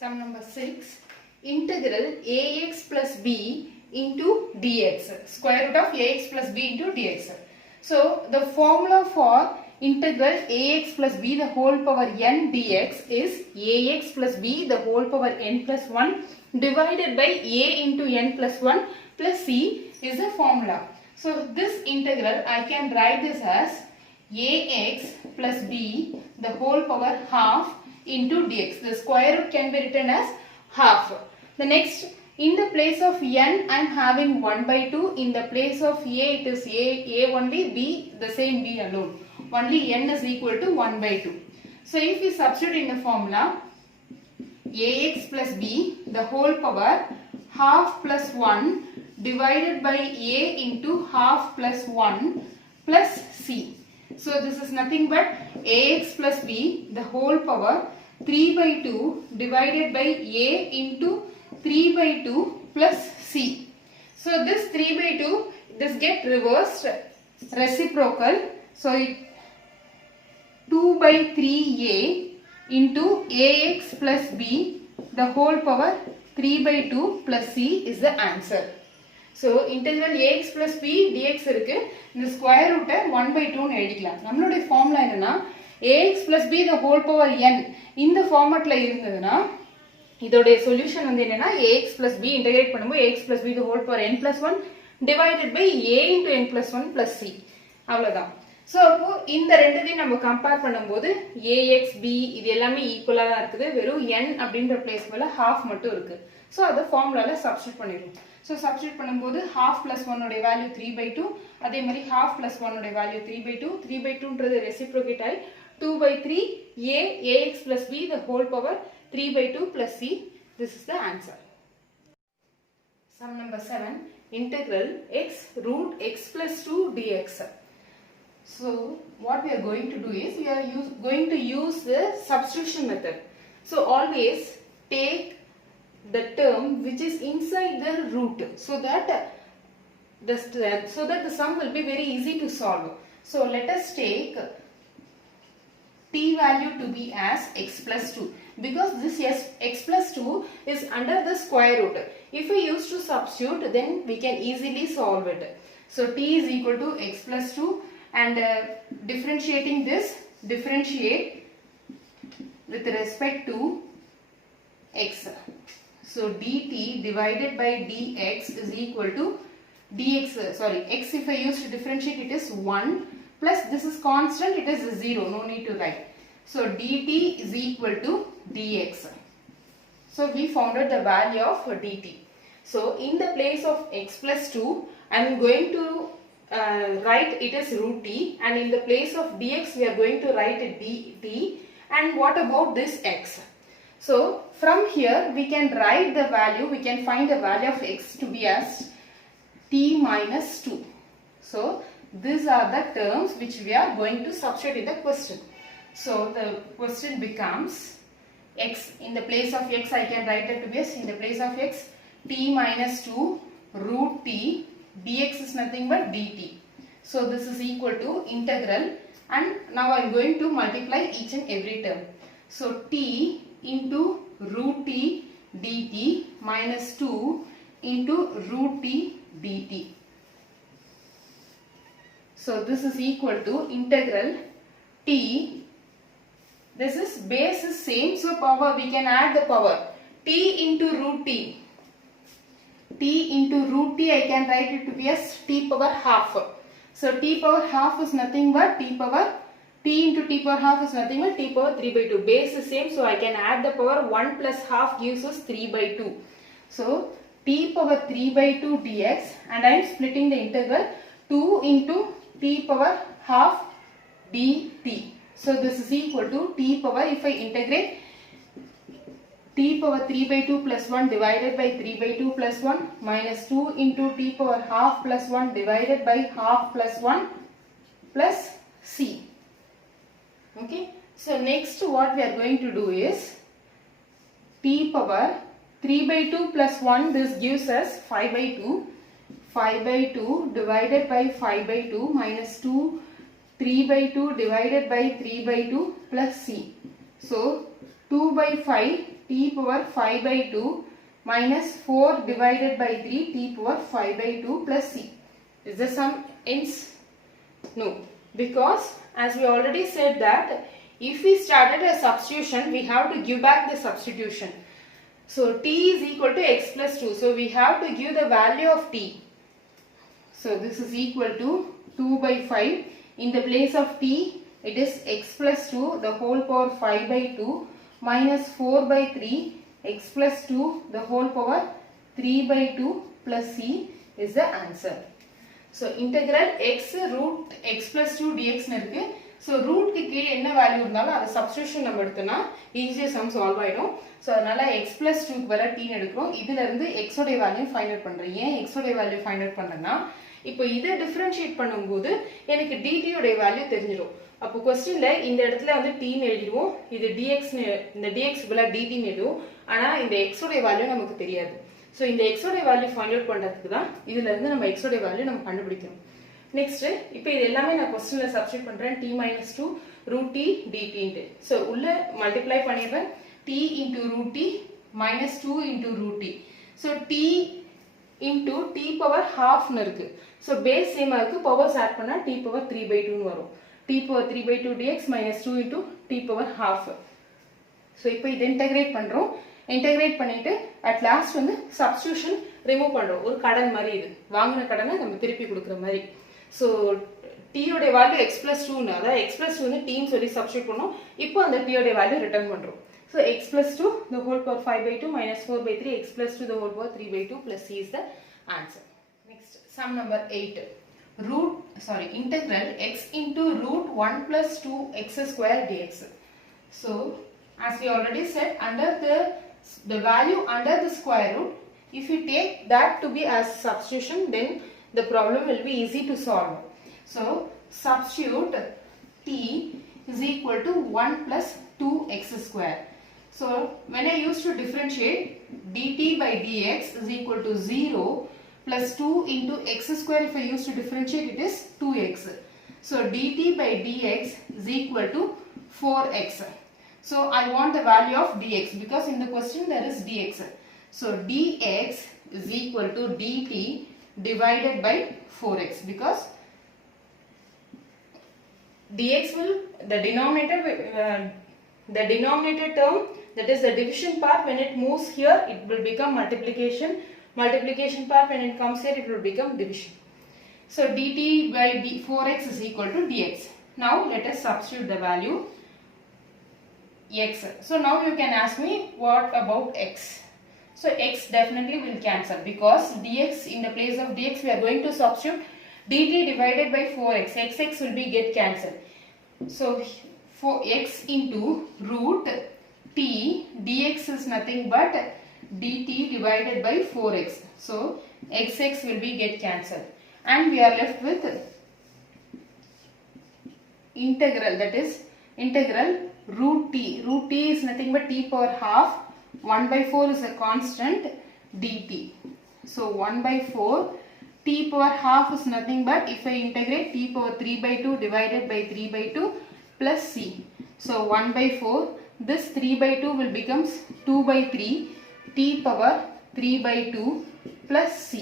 Sum number 6. Integral ax plus b into dx. Square root of ax plus b into dx. So, the formula for integral ax plus b the whole power n dx is ax plus b the whole power n plus 1 divided by a into n plus 1 plus c is the formula. So, this integral I can write this as ax plus b the whole power half into dx. The square root can be written as half. The next, in the place of n I am having 1 by 2. In the place of a it is a only, b the same b alone. Only n is equal to 1 by 2. So if we substitute in the formula ax plus b the whole power half plus 1 divided by a into half plus 1 plus c. So this is nothing but ax plus b the whole power 3 by 2 divided by a into 3 by 2 plus c. So this 3 by 2, this get reversed, reciprocal. So it 2 by 3a into ax plus b the whole power 3 by 2 plus c is the answer. So integral ax plus b dx இருக்கு. இந்த square ரூட்டை 1 by 2 எழுதிக்கலாம். நம்மளுடைய formula என்னன்னா ax plus b the whole power n இந்த ஃபார்மட்ல இருந்ததுன்னா இதோடைய solution வந்து என்னன்னா ax plus b இன்டகிரேட் பண்ணும்போது ax plus b the whole power n plus 1 divided by a into n plus 1 plus c. அவ்வளவுதான். So அப்போ இந்த ரெண்டுத்தையும் நம்ம கம்பேர் பண்ணும்போது ax b இது எல்லாமே ஈக்குவலா தான் இருக்குது. வெறும் n அப்படின்ற பிளேஸ் மேல half மட்டும் இருக்கு. So அத ஃபார்முலால சப்ஸ்டிட்யூட் பண்ணிடுவோம். So substitute பண்ணும்போது half plus 1 உடைய value 3 by 2. அதே மாதிரி half plus 1 உடைய value 3 by 2. 3 by 2 ன்றது reciprocate ஆகி 2 by 3 ax plus b the whole power 3 by 2 plus c. This is the answer. Sum number 7. Integral x root x plus 2 dx. So what we are going to do is we are going to use the substitution method. So always take the term which is inside the root so that the sum will be very easy to solve. So let us take t value to be as x plus 2 because this x plus 2 is under the square root. If we use to substitute then we can easily solve it. So t is equal to x plus 2 and differentiating this, differentiate with respect to x. So dt divided by dx is equal to x if I use to differentiate it is 1 plus this is constant, it is 0, no need to write. So dt is equal to dx. So we found out the value of dt. So in the place of x plus 2 I am going to write it as root t and in the place of dx we are going to write it dt. And what about this x? So from here we can write the value, we can find the value of x to be as t minus 2. So these are the terms which we are going to substitute in the question. So the question becomes x, in the place of x I can write it to be as in the place of x t minus 2 root t dx is nothing but dt. So this is equal to integral and now I am going to multiply each and every term. So t into root t dt minus 2 into root t dt. So this is equal to integral t, this is base is same so power we can add the power t into root t. T into root t I can write it to be as t power half. So t power half is nothing but t into t power half is nothing but t power 3 by 2. Base is same so I can add the power 1 plus half gives us 3 by 2. So t power 3 by 2 dx and I am splitting the integral 2 into t power half dt. So this is equal to t power, if I integrate t power 3 by 2 plus 1 divided by 3 by 2 plus 1 minus 2 into t power half plus 1 divided by half plus 1 plus c. Okay. So next what we are going to do is t power 3 by 2 plus 1, this gives us 5 by 2. 5 by 2 divided by 5 by 2 minus 2 3 by 2 divided by 3 by 2 plus c. So 2 by 5 t power 5 by 2 minus 4 divided by 3 t power 5 by 2 plus c. Is there some ends? No, because as we already said that if we started a substitution, we have to give back the substitution. So t is equal to x plus 2. So we have to give the value of t. So this is equal to 2 by 5. In the place of t, it is x plus 2 the whole power 5 by 2 minus 4 by 3 x plus 2 the whole power 3 by 2 plus c is the answer. So integral x root x plus 2 dx இருக்கு. So root க்கு கீழ என்ன value இருந்தாலும் அது substitution நம்ம எடுத்தோம்னா ஈஸியா some solve ஆயிடும். So அதனால x plus 2 க்கு பதிலா t எடுக்கிறோம். இதுல இருந்து x உடைய வேல்யூ ஃபைண்ட் அவுட் பண்றேன். ஏன் x உடைய வேல்யூ ஃபைண்ட் அவுட் பண்றேன்னா இப்போ இதை டிஃபரன்ஷியேட் பண்ணும்போது எனக்கு dt உடைய வேல்யூ தெரிஞ்சிடும். அப்போ क्वेश्चनல இந்த இடத்துல வந்து t ன்னு எழுதிடுவோம். இது dx இந்த dx பதிலா dt ன்னு எழுதுவோம். ஆனா இந்த x உடைய வேல்யூ நமக்கு தெரியாது. சோ இந்த x உடைய வேல்யூ ஃபைண்ட் அவுட் பண்றதுக்கு தான் இதுல இருந்து நம்ம x உடைய வேல்யூ நம்ம கண்டுபிடிக்கணும். நெக்ஸ்ட் இப்போ இது எல்லாமே நான் क्वेश्चनல சப்ஸ்டிட்யூட் பண்றேன் t - 2 root t dt ன்னு. சோ உள்ள மல்டிப்ளை பண்ணிடுறேன் t * root t minus 2 * root t. So t into t power half ன்னு இருக்கு. சோ பேஸ் சேமா இருக்கு, பவர்ஸ் ஆட் பண்ணா t power 3 by 2 ன்னு வரும். t power 3 by 2 dx minus 2 into t power half. So இப்போ இத இன்டகிரேட் பண்றோம். இன்டகிரேட் பண்ணிட்டு at last வந்து சப்ஸ்டிட்யூஷன் ரிமூவ் பண்றோம். ஒரு கடன் மாதிரி இது. வாங்குன கடனை நம்ம திருப்பி கொடுக்கிற மாதிரி. சோ t உடைய வேல்யூ x plus 2 ன்னு, அதாவது x plus 2 ன்னு t ன்னு சொல்லி சப்ஸ்டிட்யூட் பண்ணோம். இப்போ அந்த t உடைய வேல்யூ ரிட்டர்ன் பண்றோம். So x plus 2 the whole power 5 by 2 minus 4 by 3 x plus 2 the whole power 3 by 2 plus c is the answer. Next sum number 8. Integral x into root 1 plus 2 x square dx. So as we already said, under the value under the square root, if you take that to be as substitution, then the problem will be easy to solve. So substitute t is equal to 1 plus 2x square. So when I used to differentiate, dt by dx is equal to 0 plus 2 into x square. If I used to differentiate, it is 2x. So dt by dx is equal to 4x. So I want the value of dx because in the question there is dx. So dx is equal to dt divided by 4x, because dx will the denominator term, that is the division part, when it moves here it will become multiplication. Multiplication part when it comes here it will become division. So dt by 4x is equal to dx. Now let us substitute the value x. So now you can ask me what about x. So x definitely will cancel because dx, in the place of dx we are going to substitute dt divided by 4x. X will be get cancelled. So for x into root t dx is nothing but dt divided by 4x. So x will be get cancelled and we are left with integral, that is integral root t. Root t is nothing but t power half. 1 by 4 is a constant dt. So 1 by 4 t power half is nothing but, if I integrate, t power 3 by 2 divided by 3 by 2 plus c. So 1 by 4, this 3 by 2 will becomes 2 by 3 t power 3 by 2 plus c.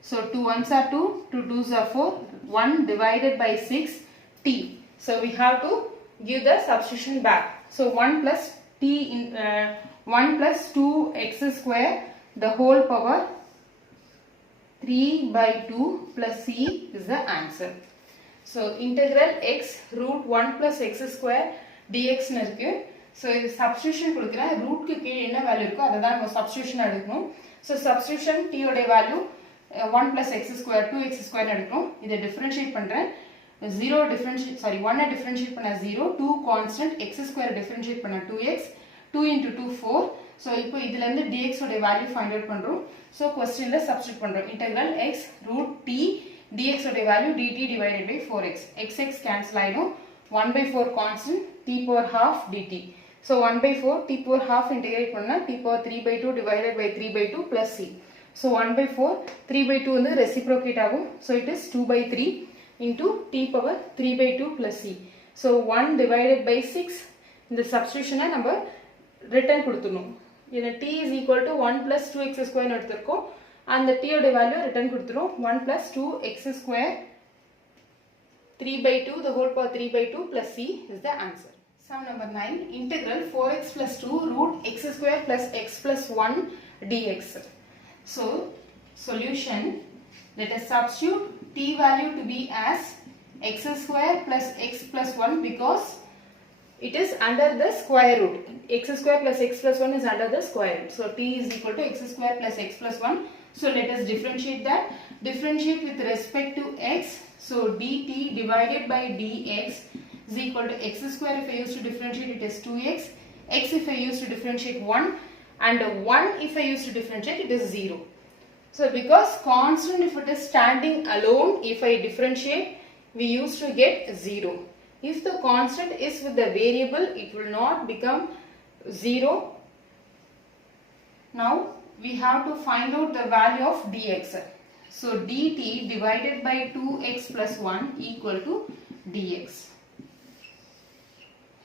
So 2 1s are 2, 2 2s are 4, 1 divided by 6 t. So we have to give the substitution back. So 1 plus t in 1 plus 2x square the whole power 3 by 2 plus c is the answer. So integral x root 1 plus x square dx ன்னு இருக்கு. So இது substitution கொடுக்கிறேன். Root க்கு கீழ என்ன value இருக்கோ அதை தான் நம்ம சப்ஸ்டிட்யூஷன் எடுக்கணும். So substitution t உடைய value 1 plus x square 2x square எடுக்கணும். இதை டிஃபரன்ஷியேட் பண்றேன். 1 டிஃபரன்ஷியேட் பண்ணா 0, 2 கான்ஸ்டன்ட், x square டிஃபரன்ஷியேட் பண்ணா 2x, 2 into 2 4. So இப்போ இதுல இருந்து dx உடைய வேல்யூ ஃபைண்ட் அவுட் பண்றோம். So क्वेश्चनல சப்ஸ்டிட்யூட் பண்றோம். integral x root t dx உடைய value dt divided by 4x. x cancel ஆயிடும். 1 by 4 constant, t power half dt. So 1 by 4 t power half integrate பண்ணா t power 3 by 2 divided by 3 by 2 plus c. So 1 by 4 3 by 2 வந்து reciprocate ஆகும். So it is 2 by 3 into t power 3 by 2 plus c. So 1 divided by 6, இந்த substitution நம்ம return கொடுத்துணும். இதில் t is equal to 1 plus 2x square எடுத்திருக்கோம். அந்த t ஓட value return கொடுத்துரும். 1 plus 2x square 3 by 2 the whole power 3 by 2 plus c is the answer. Sum number 9, integral 4x plus 2 root x square plus x plus 1 dx. So solution, let us substitute t value to be as x square plus x plus 1 because it is under the square root. X square plus x plus 1 is under the square root. So t is equal to x square plus x plus 1. So let us differentiate that. Differentiate with respect to x. So dt divided by dx is equal to x square. If I use to differentiate, it is 2x. X if I use to differentiate 1, and 1 if I use to differentiate, it is 0. So because constant, if it is standing alone, if I differentiate, we used to get 0. If the constant is with the variable, it will not become 0. Now we have to find out the value of dx. So dt divided by 2x plus 1 equal to dx.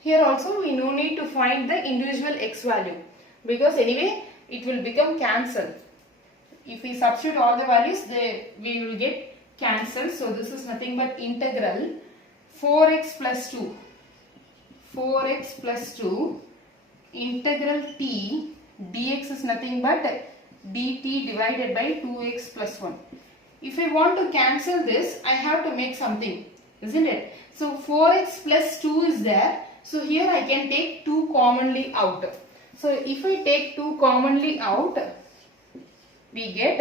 Here also we no need to find the individual x value because anyway it will become cancelled. If we substitute all the values, we will get cancelled. So this is nothing but integral 4x plus 2 integral t dx is nothing but dt divided by 2x plus 1. If I want to cancel this, I have to make something, isn't it? So 4x plus 2 is there. So here I can take 2 commonly out. So if I take 2 commonly out, we get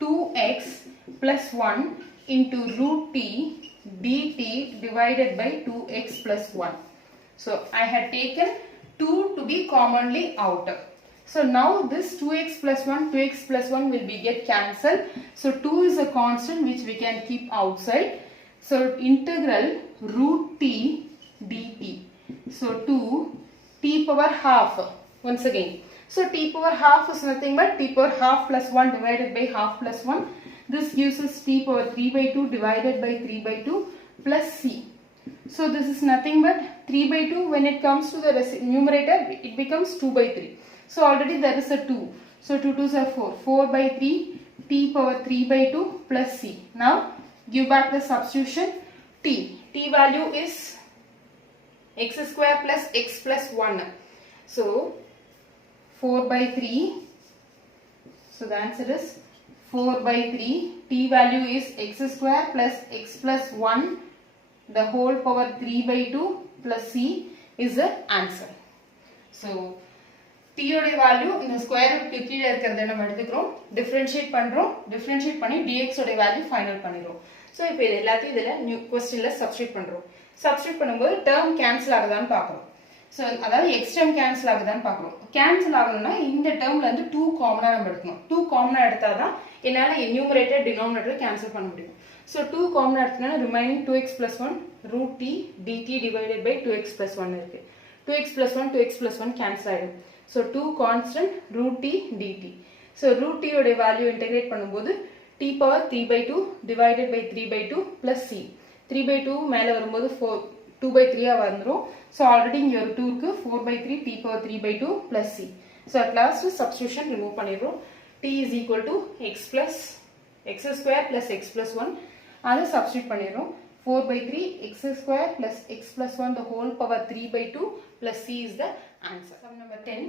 2x plus 1 into root t dt divided by 2x plus 1. So I had taken 2 to be commonly out. So now this 2x plus 1 will be get cancelled. So 2 is a constant which we can keep outside. So integral root t dt. So 2 t power half once again. So t power half is nothing but t power half plus 1 divided by half plus 1. This gives us t power 3 by 2 divided by 3 by 2 plus c. So this is nothing but 3 by 2. When it comes to the numerator, it becomes 2 by 3. So already there is a 2. So 2 2s are 4. 4 by 3 t power 3 by 2 plus c. Now give back the substitution. T value is x square plus x plus 1. So 4 by 3. So the answer is 4 by 3. T value is x square plus x plus 1 the whole power 3 by 2 plus c is the answer. So t oda value in the square root கீழ இருக்கிறத நம்ம எடுத்துக்கிறோம், differentiate பண்றோம், differentiate பண்ணி dx ஓட value final பண்ணிரோம். So இப்போ இது எல்லாத்தையும் இதல நியூ क्वेश्चनல சப்ஸ்டிட்யூட் பண்றோம். சப்ஸ்டிட்யூட் பண்ணும்போது டேர்ம் கேன்சல் ஆகுதான்னு பார்க்கறோம். சோ அதாவது x டேர்ம் கேன்சல் ஆகுதான்னு பார்க்கறோம். கேன்சல் ஆகணும்னா இந்த டேர்ம்ல இருந்து 2 காமனா நம்ம எடுக்கணும். 2 காமனா எடுத்தா தான் என்னால நியூமரேட்டர் டினாமினேட்டர் கேன்சல் பண்ண முடியும். So 2 common எடுத்தனா remaining 2x plus 1 root t dt divided by 2x plus 1 இருக்கு. 2x plus 1 2x plus 1 cancel ஆயிடும். So 2 constant root t dt. So root t ஓட value integrate பண்ணும்போது t power 3 by 2 divided by 3 by 2 plus c. 3 by 2 மேல வரும்போது 2 by 3 வந்துரும். So already இங்க ஒரு 2 இருக்கு. 4 by 3 t power 3 by 2 plus c. So at last substitution remove பண்ணிடுறோம். t is equal to x square plus x plus 1. அதை substitute பண்ணிடுறோம். 4 by 3 x square plus x plus 1 the whole power 3 by 2 plus c is the answer. Sum number 10,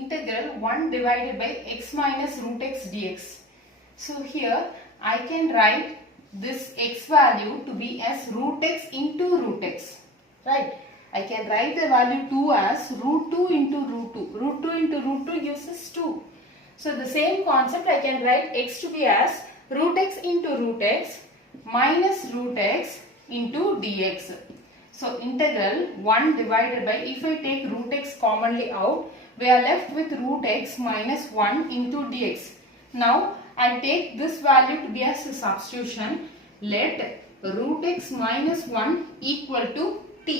integral 1 divided by x minus root x dx. So here I can write this x value to be as root x into root x, right? I can write the value 2 as root 2 into root 2. Root 2 into root 2 gives us 2. So the same concept I can write x to be as root x into root x minus root x into dx. So integral 1 divided by, if I take root x commonly out, we are left with root x minus 1 into dx. Now I take this value to be as a substitution. Let root x minus 1 equal to t.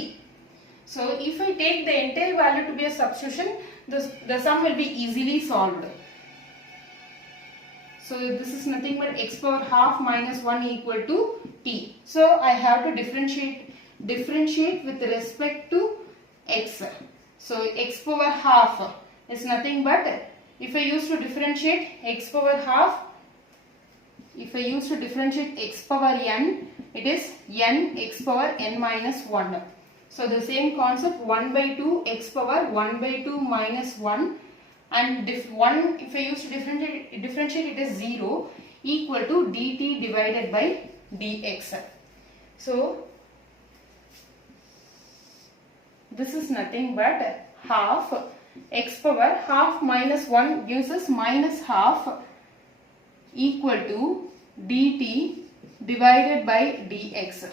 So if I take the entire value to be a substitution, the sum will be easily solved. So this is nothing but x power half minus 1 equal to t. So I have to differentiate with respect to x. So x power half is nothing but, if I use to differentiate x power half, if I use to differentiate x power n, it is n x power n minus 1. So the same concept, 1 by 2 x power 1 by 2 minus 1, and if I use to differentiate it is 0, equal to dt divided by dx. So this is nothing but half x power half minus 1 gives us minus half equal to dt divided by dx.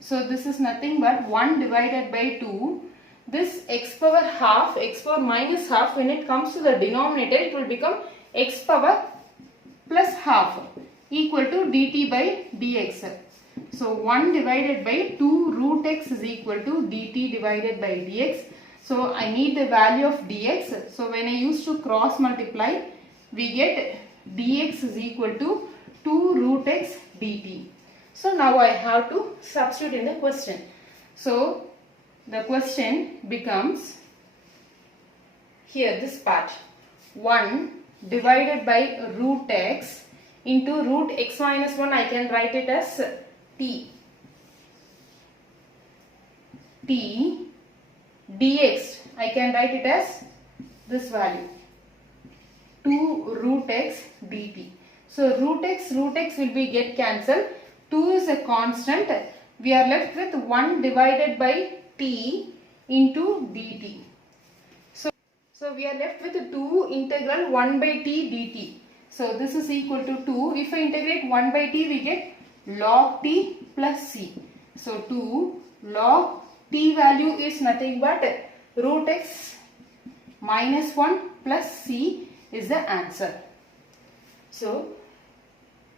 So this is nothing but 1 divided by 2. This x power half, x power minus half, when it comes to the denominator, it will become x power plus half equal to dt by dx. So 1 divided by 2 root x is equal to dt divided by dx. So I need the value of dx. So when I use to cross multiply, we get dx is equal to 2 root x dt. So now I have to substitute in the question. So the question becomes, here this part, 1 divided by root x into root x minus 1, I can write it as t dx, I can write it as this value, 2 root x dt. So root x will be get cancelled, 2 is a constant, we are left with 1 divided by t into dt. So we are left with 2 integral 1 by t dt. So this is equal to 2. If I integrate 1 by t, we get log t plus c. So 2 log t value is nothing but root x minus 1 plus c is the answer. So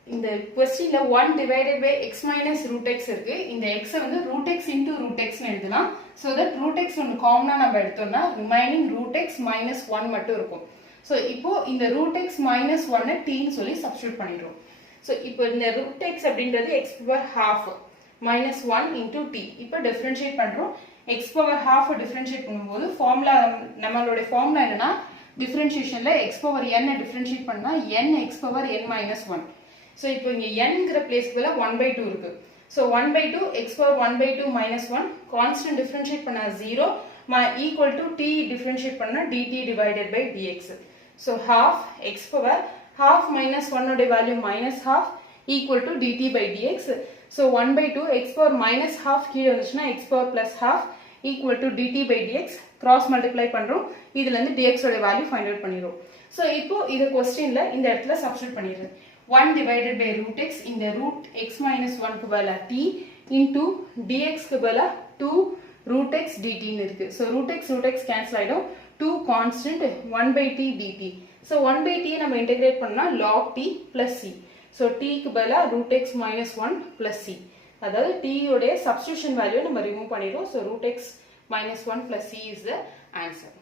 in the question 1 divided by x minus root x இருக்கு. இந்த x வந்து root x into root x னு எழுதலாம். So that root x ஒன்று காமனா நம்ம எடுத்தோம்னா remaining root x minus 1 மட்டும் இருக்கும். So இப்போ இந்த root x minus 1 t னு சொல்லி substitute பண்ணிடுறோம். So இப்போ இந்த root x அப்படின்றது x power half minus 1 into t. இப்போ differentiate பண்றோம். x power half differentiate பண்ணும்போது formula, நம்மளோட formula என்னன்னா differentiationல x power n differentiate பண்ணா n x power n minus 1. So இப்போ இங்க n ங்கற பிளேஸ்க்கு பதிலா 1 by 2 இருக்கு. So 1 by 2 x power 1 by 2 minus 1, constant differentiate பண்ணா 0, equal to t differentiate பண்ணா dt divided by dx. So half x power half minus 1 ஓட value minus half equal to dt by dx. So 1 by 2 x power minus half கீழ வந்துச்சுனா x power plus half equal to dt by dx. Cross multiply பண்றோம். இதுல இருந்து dx ஓட value find out பண்ணிரோம். So இப்போ இந்த क्वेश्चनல இந்த இடத்துல substitute பண்ணிடுறேன். 1 divided by root x, இந்த root x minus 1 க்கு பதிலா t into dx க்கு பதிலா 2 root x dt னு இருக்கு. So root x cancel ஆயிடும். 2 constant 1 by t dt. So 1 by t நம்ம integrate பண்ணா log t plus c. So t க்கு பதிலா root x minus 1 plus c. அதாவது t உடைய substitution value நம்ம remove பண்ணிரோம். So root x minus 1 plus c is the answer.